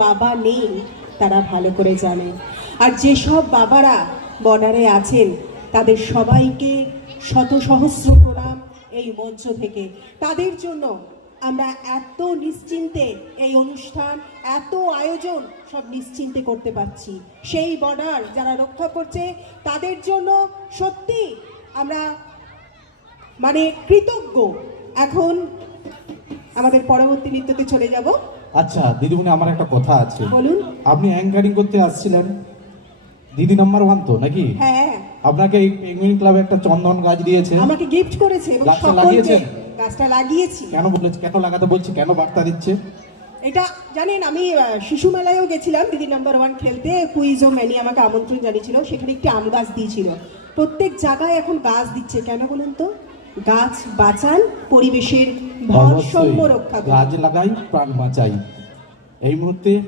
বাবা নেই তারা ভালো করে জানে। আর যেসব বাবারা বর্ডারে আছেন তাদের সবাইকে শত সহস্র প্রণাম এই মঞ্চ থেকে। তাদের জন্য আমরা এত নিশ্চিন্তে এই অনুষ্ঠান, এত আয়োজন সব নিশ্চিন্তে করতে পারছি। সেই বর্ডার যারা রক্ষা করছে তাদের জন্য সত্যি আমরা মানে কৃতজ্ঞ। এখন আমাদের পরবর্তী নৃত্যতে চলে যাব। আচ্ছা দিদিমণি, আমার একটা কথা আছে। বলুন। আপনি অ্যাঙ্কারিং করতে আসছিলেন, দিদি নাম্বার 1 তো নাকি? হ্যাঁ, আপনাকে এই পেঙ্গুইন ক্লাবে একটা চন্দন গাছ দিয়েছে, আমাকে গিফট করেছে এবং গাছটা সকলকে লাগিয়েছেন? গাছটা লাগিয়েছি। কেন বলেছে, কেন লাগাতে বলছে, কেন বার্তা দিচ্ছে? এটা জানেন, আমি শিশু মেলায়ও গেছিলাম দিদি নাম্বার 1 খেলতে। কুইজ ও ম্যানি আমাকে আমন্ত্রণ জানিয়েছিল, সেখানে একটি আম গাছ দিয়েছিল। প্রত্যেক জায়গায় এখন গাছ দিচ্ছে, কেন বলুন তো? গাছ বাঁচান, পরিবেশের ভারসাম্য রক্ষা করুন। গাছ লাগাই প্রাণ বাঁচাই। এই মুহূর্তে